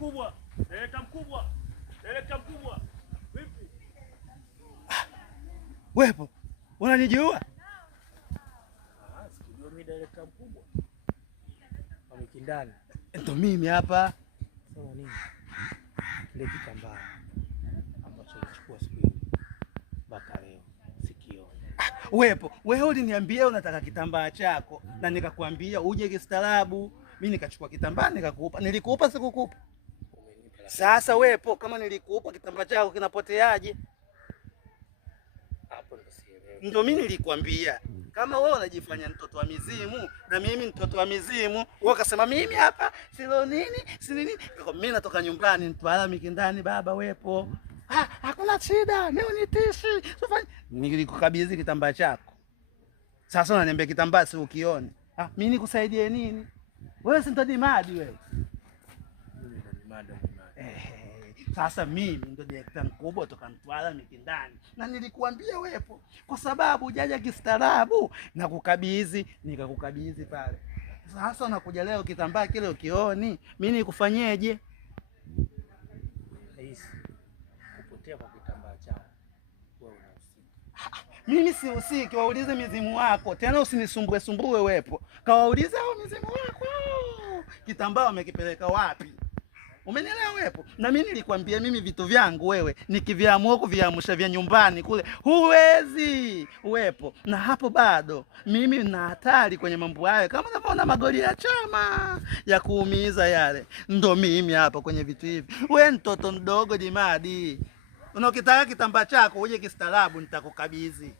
mkubwa. Director mkubwa. Director mkubwa. Vipi? Wepo. Unanijua? Sikujua mimi director mkubwa. Wamekindana. Ndio mimi hapa. Sawa nini? Kile kitambaa ambacho nilichukua siku ile. Mpaka leo sikioni. Wepo. Wewe uliniambia unataka kitambaa chako na nikakwambia uje kistaarabu. Mimi nikachukua kitambaa nikakupa. Nilikupa sikukupa? Sasa wepo, kama nilikupa kitambaa chako kinapoteaje? Hapo ndo sielewi. Ndio mimi nilikwambia. Kama wewe unajifanya mtoto wa mizimu na mimi mtoto wa mizimu, wewe ukasema mimi hapa silo nini? Si nini? Mimi natoka nyumbani Mtwara Mikindani baba wepo. Hakuna shida, mimi unitishi. Nilikukabidhi kitambaa chako. Sasa unaniambia kitambaa si ukione. Mimi nikusaidie nini? Wewe si ndo madi wewe. Mimi ndo mada. Sasa mimi ndo director mkubwa toka Mtwara Mikindani. Na nilikuambia wepo kwa sababu hujaja kistaarabu na kukabidhi, nikakukabidhi pale. Sasa unakuja leo kitambaa kile ukioni, mimi nikufanyeje? Rahisi. Kupotea kwa kitambaa chako. Wewe unahusika. Mimi sihusiki, waulize mizimu wako. Tena usinisumbue wepo. Kawaulize hao mizimu wako. Kitambaa wamekipeleka wapi? Umenielewa wepo? Na mimi nilikwambia mimi vitu vyangu wewe nikiviamua kuviamsha vya nyumbani kule huwezi wepo. Na hapo bado mimi nina hatari kwenye mambo hayo, kama unavyoona magoli ya chama ya kuumiza yale. Ndo mimi hapa kwenye vitu hivi. Wewe mtoto mdogo Dimadi. Unakitaka kitambaa chako uje kistaarabu nitakukabidhi.